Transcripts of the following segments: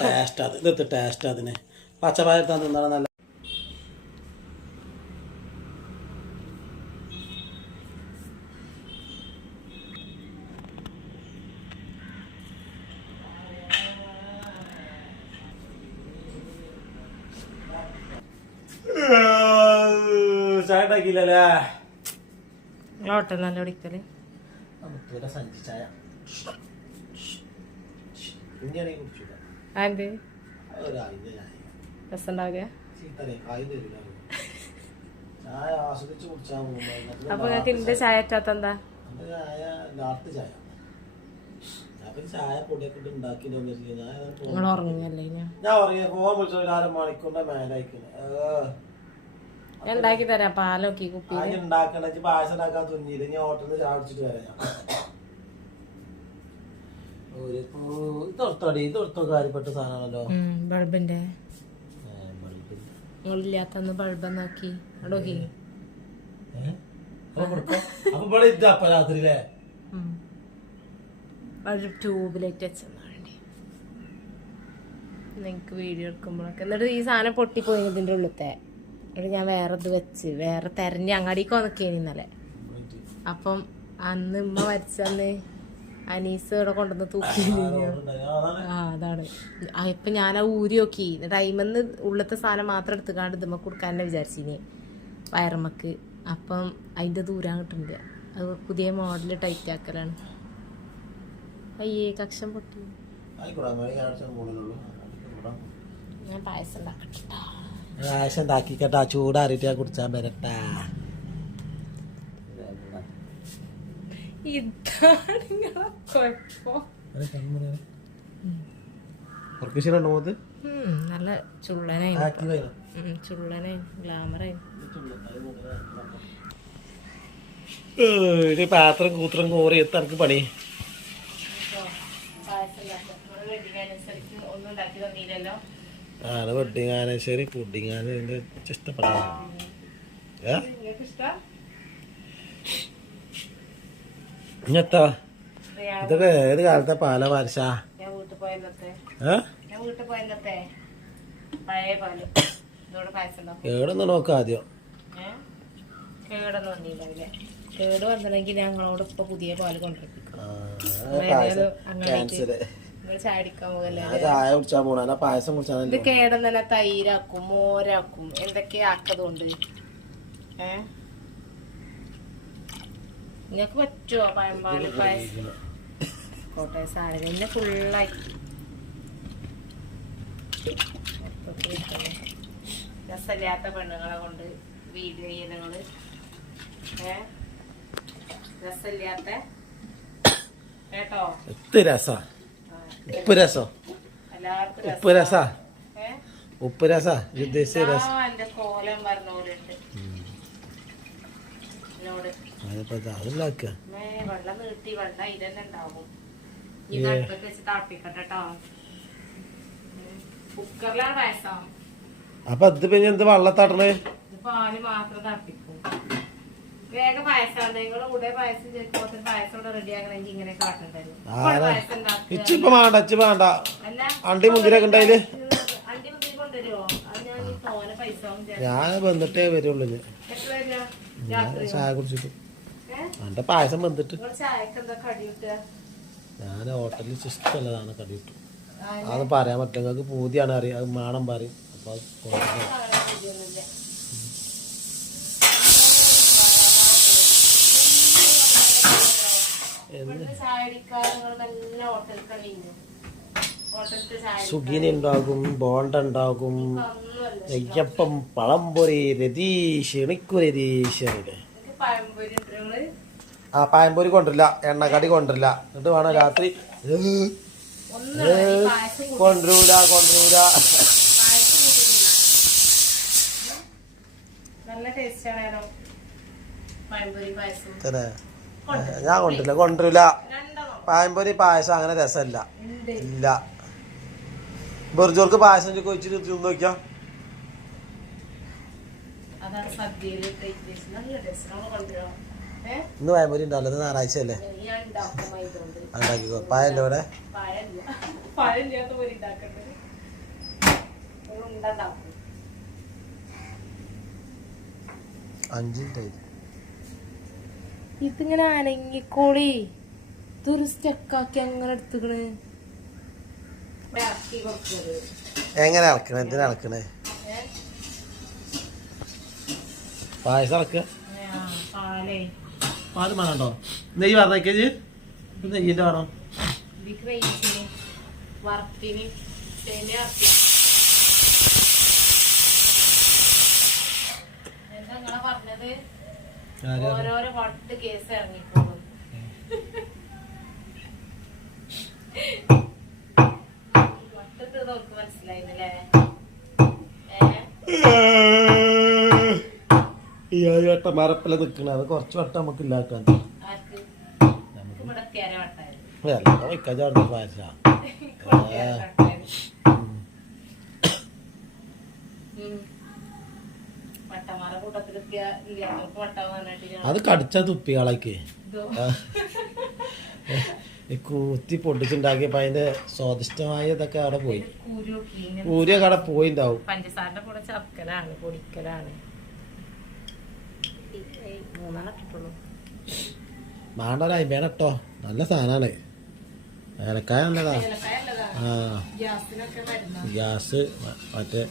Taste അത് ഇതെത്ത് taste അതിന്. പച്ചപ്പായത്താൻ തിന്നാണ് നല്ല ചായ ഉണ്ടാക്കിയില്ലല്ലേ ഹോട്ടൽ നല്ല കുടിക്കൽ സഞ്ചി ചായ. പോകുമ്പോൾ അപ്പൊ നിങ്ങൾക്ക് ചായ. പറ്റാത്ത എന്താ? ഞാൻ നിങ്ങൾ ഉറങ്ങല്ലേ ഉണ്ടാക്കി തരാം. പാലൊക്കെ കുപ്പി ഉണ്ടാക്കണ പായസം ഉണ്ടാക്കാൻ തുന്നിയില്ല. ഞാൻ ഹോട്ടലിൽ ചാടിച്ചിട്ട് വരാം ഞാൻ ഒരു പൂ- ഇത് ഓർത്തോടി ഇത് ഓർത്തോ കാര്യപ്പെട്ട സാധനമാണല്ലോ. ബൾബിന്റെ. നിങ്ങളില്ലാത്തന്ന് ബൾബ്. നോക്കി. അടോക്കി രാത്രിയിലെ. ഒരു വേണ്ടി. നിങ്ങൾക്ക് വീഡിയോ എടുക്കുമ്പോഴൊക്കെ. എന്നിട്ട് ഈ സാധനം പൊട്ടിപ്പോയി ഇതിന്റെ ഉള്ളത്തെ എന്നിട്ട് ഞാൻ വേറെ ഇത് വെച്ച് വേറെ തെരഞ്ഞ് അങ്ങാടിക്ക് വന്നിക്കേനി ഇന്നലെ. അപ്പം അന്ന് ഉമ്മ മരിച്ചന്ന് അനീസ് ഇവിടെ കൊണ്ടുവന്ന് തൂക്കിയില്ല അതാണ് ആ അതാണ്. ആ, ഇപ്പൊ ഞാൻ ആ ഊരി നോക്കി ടൈമെന്ന് ഉള്ളത്തെ സാധനം മാത്രം എടുത്തുകാണ്ട് ഇതുമ്മ കൊടുക്കാന്നെ വിചാരിച്ചിനി. വയറമ്മക്ക്. അപ്പം അതിന്റെ ദൂരം കിട്ടുന്നില്ല അത് പുതിയ മോഡൽ ടൈറ്റ് ആക്കലാണ്. അയ്യേ കക്ഷം പൊട്ടി. ഞാൻ പായസം ഉണ്ടാക്കട്ടെ പായസം ഉണ്ടാക്കിക്കട്ടാ. ചൂടാറിയിട്ട് ഞാൻ കുടിച്ചാൻ വരട്ടാ. ഇതാണ് നിങ്ങളെ കുഴപ്പം നല്ല ചുള്ളനായി. ഗ്ലാമറായി പാത്രം കൂത്രം കോറി എത്താൻ എനിക്ക് പണി. ആണ് വെഡിങ് ആനശ്ശേരി പുഡിങ് ഇതിന്റെ ഇഷ്ടപ്പെടാ ഏ നിങ്ങൾക്ക് ഇഷ്ടം ഇങ്ങത്താ ഇതൊക്കെ ഏത് കാലത്തെ പാല പാരിശ ഞാൻ വീട്ടിൽ പോയന്നത്തെ ഏ ഞാൻ വീട്ടിൽ പോയന്നത്തെ ഇതൊക്കെ ഏത് കാലത്തെ പാല ഉണ്ടാക്കും കേടൊന്ന് നോക്ക ആദ്യം. കേടൊന്നും വന്നില്ല കേട് വന്നില്ലെങ്കിൽ ഞങ്ങളോട് ഇപ്പൊ പുതിയ പാൽ കൊണ്ടിരിക്കും പായസം ഇത് കേടം തന്നെ തൈരാക്കും മോരാക്കും എന്തൊക്കെയാക്കതുകൊണ്ട് ഏ? നിങ്ങക്ക് പറ്റുമോ പഴമ്പാൽ പായസം? കോട്ടയ സാധനം. പിന്നെ ഫുള്ളായി രസമില്ലാത്ത പെണ്ണുങ്ങളെ കൊണ്ട് വീഡിയോ ചെയ്യുന്നങ്ങൾ ഏ? രസമില്ലാത്ത. കേട്ടോ? ഉപ്പ് രസാ. ആ, ഉപ്പ് രസോ. ഉപ്പ് രസാ. ഏ? ഉപ്പ് രസാ. ഉദ്ദേശിച്ച രസം. എന്റെ കോലം വെള്ളം നീട്ടി വെള്ളം ഇതന്നെ ഉണ്ടാവും ഈ അടുപ്പത്ത് വെച്ച് തിളപ്പിക്കട്ടെ കേട്ടോ കുക്കറിലാണ് പായസം. അപ്പൊ ഇത് പിന്നെ എന്ത് വെള്ളത്താട്ടണേ ഇത് പാൽ മാത്രം തിളപ്പിക്കും. വേഗം നിങ്ങൾ ഇവിടെ പായസം ചെറുപ്പത്തിൽ പായസം ഇവിടെ റെഡി ഇങ്ങനെ കാട്ടണ്ടല്ലോ വേണ്ട വേണ്ട. അണ്ടി ഉണ്ടായിൽ ഞാൻ വന്നിട്ടേ വരുള്ളൂ ഞാൻ എത്ര വരിക രാത്രി ചായ കുടിച്ചിട്ട്. എന്റെ പായസം വന്നിട്ട് ഞാൻ ഹോട്ടലിൽ ഇഷ്ടമുള്ളതാണ് കടിയിട്ടു അത് പറയാൻ പറ്റില്ല. നിങ്ങൾക്ക് പൂതിയാണ് അറിയാം. അത് മാണം പറയും. അപ്പൊ എന്ന് ചായ നിങ്ങൾ നല്ല ഹോട്ടലിൽ കഴിഞ്ഞു ഹോട്ടലിലത്തെ ബോണ്ടുണ്ടാകും. നെയ്യപ്പം പഴംപൊരി രതീഷ് ഇണിക്കു രതീഷ് ആ പായംപൊരി കൊണ്ടില്ല എണ്ണക്കടി കൊണ്ടില്ല എന്നിട്ട് വേണം രാത്രി. കൊണ്ടുവരൂല കൊണ്ടുവരൂല ഞാൻ കൊണ്ടില്ല കൊണ്ടുവരൂല രണ്ടെണ്ണം പായംപൊരി പായസം അങ്ങനെ രസമല്ല ഇല്ല. ബെർജോർക്ക് പായസം ചോദിച്ചിട്ട് തിന്ന് നോക്കിയാ. ഇന്ന് വയമ്പൂരി ഉണ്ടാവില്ല ഇത് ഞായറാഴ്ച അല്ലേ? ഉണ്ടാക്കിക്കോ. പായല്ലോ ഇവിടെ? ഇതിങ്ങനെ അനങ്ങിക്കോളി. ഇതൊരു സ്റ്റെക്കാക്കി അങ്ങനെ എടുത്തുകൾ എങ്ങനെ ഇളക്കണേ എന്തിനാ ഇളക്കണേ പായസം ഇളക്കുക പാലേ വേണോ? നെയ്യ് പറഞ്ഞേക്കേ ഇത് നെയ്യിന്റെ വേണോ? ഓരോരോ വട്ട് കേസ് ഇറങ്ങിക്കോളും. ഈ ഒരു വട്ടം മരപ്പില നിക്കണ? അത് കുറച്ച് വട്ടം നമുക്ക് ഇല്ലാക്കാൻ. അത് കടിച്ച തുപ്പികളൊക്കെ. കൂത്തി പൊട്ടിച്ചുണ്ടാക്കിയപ്പോ അതിന്റെ സ്വാദിഷ്ടമായ ഇതൊക്കെ അവിടെ പോയി. ഊരിയൊക്കെ അവിടെ പോയിണ്ടാവും. പഞ്ചസാരന്റെ കൂടെ ചക്കലാണ് പൊടിക്കലാണ്. മൂന്നെണ്ണം വേണട്ടോ. ഒരു നല്ല സാധനമാണ് ഏലക്കായ നല്ലതാ. ആ. ഗ്യാസ് മറ്റേ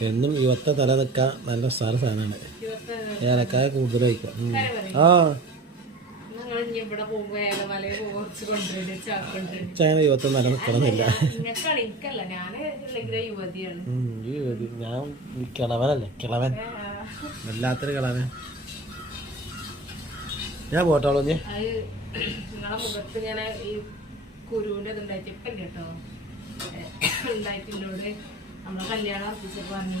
എന്നും യുവത്തെ തല നിൽക്കാൻ നല്ല സാര സാധനമാണ് ഏലക്കായ കൂടുതൽ കഴിക്കാം ആ. ചായ ഇനി ഇവിടെ പോകുമ്പോ ഏലമലയെ കുറച്ച് കൊണ്ടുവരുന്നുണ്ട് ചാക്കൊണ്ടുവരുന്നുണ്ട് ചൈന യുവത്തെ നില നിൽക്കണമെന്നില്ല ഉം, ഞാൻ കിളവനല്ലേ? കിളവൻ. വല്ലാത്തൊരു കിളവൻ. ഞാൻ പോട്ടോളൂ ഞാൻ നിങ്ങളെ മുഖത്ത് ഞാൻ ഈ കുരുവിന്റെ ഇത് ഉണ്ടായിട്ട് ഇപ്പം കേട്ടോ ഉണ്ടായിട്ടില്ലോട്? നമ്മളെ കല്യാണം ഉറപ്പിച്ചപ്പോ പറഞ്ഞു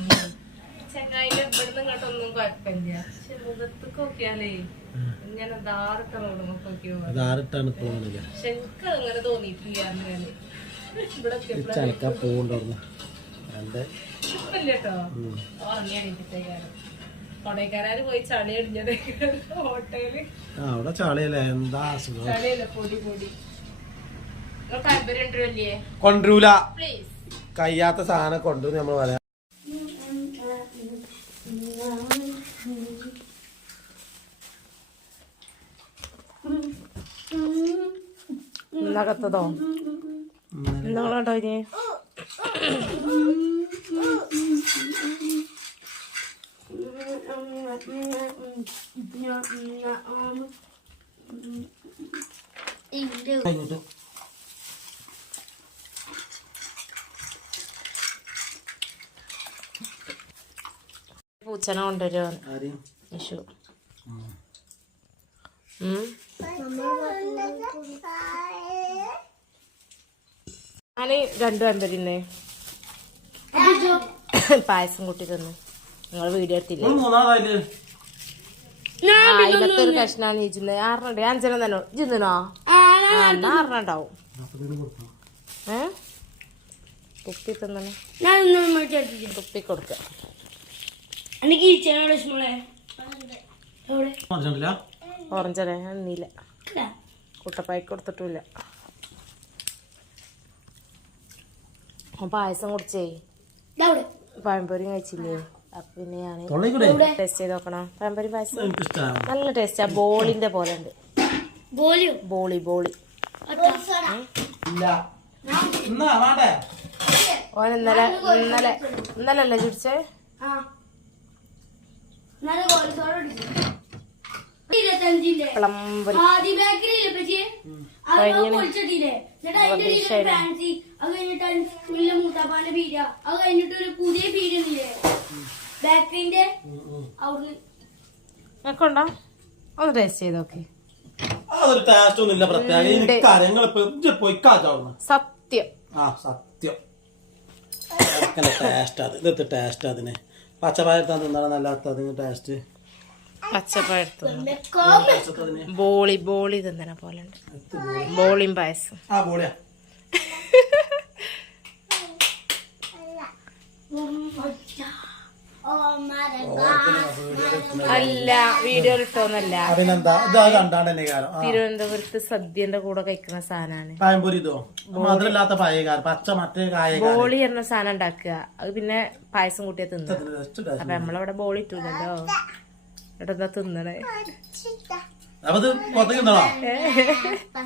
ചെങ്ങായിന്റെ ഇവിടുന്ന് ഇങ്ങോട്ടൊന്നും കുഴപ്പമില്ല. പക്ഷെ മുഖത്ത് നോക്കിയാലേ ഇങ്ങനെ ദാറിട്ട മുഖത്ത് നോക്കിയോ കാണില്ല പക്ഷെ എനിക്ക് അങ്ങനെ തോന്നിയിട്ടില്ല ഇവിടെ എന്റെ ഇപ്പം ഉറങ്ങി പോയി ചളി അടിഞ്ഞത് ഹോട്ടൽ ആ അവിടെ ചാളിയല്ലേ എന്താ അസുഖം ചളിയല്ല പൊടി പൊടി പ്ലീസ് കഴിയാത്ത സാധനം കൊണ്ടു നമ്മൾ പറയാം ോ നിങ്ങളോട്ടോ ഇനി കഴിഞ്ഞിട്ട് പൂച്ചനെ കൊണ്ടുവരുമോ ആരെയും വിഷു. രണ്ടു അമ്പരിന്നെ പായസം കൂട്ടി തന്നു. നിങ്ങൾ വീഡിയോ എടുത്തില്ലേ? ഒരു കഷ്ണാണ് ചോദിച്ചത് ആറിനുണ്ട് അഞ്ചെണ്ണം തന്നെ ജിന്നോ എന്നാ ഉണ്ടാവും ഏ? തുപ്പി തന്നെ തുപ്പി കൊടുക്ക. ഓറഞ്ചല്ലേ നീല ഇല്ല. കുട്ടപ്പായ്ക്ക് കൊടുത്തിട്ടില്ല പായസം കുടിച്ചേ. പഴംപൊരി കഴിച്ചില്ലേ? പിന്നെ ഞാൻ തൊള്ളി കൂടെ ടേസ്റ്റ് ചെയ്ത് നോക്കണം. പഴംപൊരി പായസം. എനിക്ക് ഇഷ്ടമാണ് നല്ല ടേസ്റ്റാ ബോളിന്റെ പോലെ ഉണ്ട്. ബോളി ബോളി. ഓൻ ഇന്നലെ ഇന്നലെ ഇന്നലെ അല്ലേ ചുടിച്ചേ ആ പുതിയ പീരന്നില്ലേ ബേക്കറിന്റെ നിനക്കുണ്ടോ ഒന്ന് ടേസ്റ്റ് ചെയ്ത് നോക്കി. അതൊരു ടേസ്റ്റ് ഒന്നും ഇല്ല പ്രത്യേക എനിക്ക് കാര്യങ്ങൾ പോയി കാച്ചാവുന്നു. സത്യം. ആ സത്യം. ടേസ്റ്റ് അത്. ടേസ്റ്റ് അതിന്? പച്ചപ്പായത്താൻ തിന്നാണ് നല്ലാത്ത അതിന് ടേസ്റ്റ് പച്ചപ്പഴത്ത് അതിന് ബോളി ബോളി തിന്നണ പോലെ ഉണ്ട്. ബോളിയും പായസം. ആ അല്ല വീഡിയോ ഇട്ടോന്നല്ല അതിനെന്താ? ഇതാ കണ്ടാണ്ട് തന്നെ തിരുവനന്തപുരത്ത് സദ്യന്റെ കൂടെ കഴിക്കുന്ന സാധനമാണ് പഴംപൊരി ഇതോ മധുരമില്ലാത്ത പഴയകാരം. പച്ച മറ്റേ കായ ബോളി എന്ന സാധനം ഉണ്ടാക്കുക. അത് പിന്നെ പായസം കൂട്ടിയാ തിന്ന അപ്പൊ നമ്മളവിടെ ബോളി ഇട്ടില്ലല്ലോ ഇവിടെ എന്താ തിന്നണേ? അപ്പൊ ഇത് പുറത്തേക്ക് തിന്നണോ?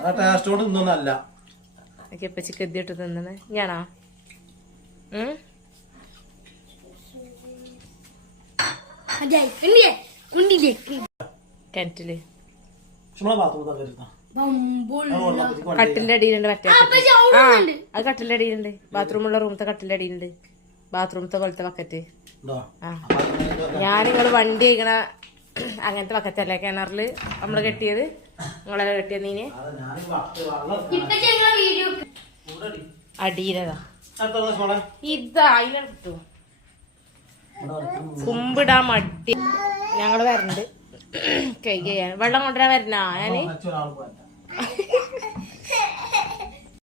ആ ടേസ്റ്റ് കൊണ്ട് തിന്നൊന്നല്ല ഇപ്പൊ ചിക്കൻ ഇട്ട് തിന്നണേ. ഞാനാ? ഉം? കിണറ്റിൽ. കട്ടിലിന്റെ അടിയിലുണ്ട് മറ്റേ ആ അത് കട്ടിലിന്റെ അടിയിലുണ്ട്. ബാത്റൂമുള്ള റൂമത്തെ കട്ടിലിന്റെ അടിയിലുണ്ട്. ബാത്റൂമത്തെ പോലത്തെ ബക്കറ്റ് ആ. ഞാൻ നിങ്ങൾ വണ്ടി കഴിക്കണ അങ്ങനത്തെ ബക്കറ്റല്ലേ കിണറിൽ നമ്മൾ കെട്ടിയത്? നിങ്ങളെ കെട്ടിയ നീന് അടിയിലതാ. ഇതാ അതിലാണ് കിട്ടു കുമ്പിടാൻ മട്ടി. ഞങ്ങൾ വരണ്ട്. കൈ ചെയ്യാൻ. വെള്ളം കൊണ്ടുവരാൻ വരണ ഞാൻ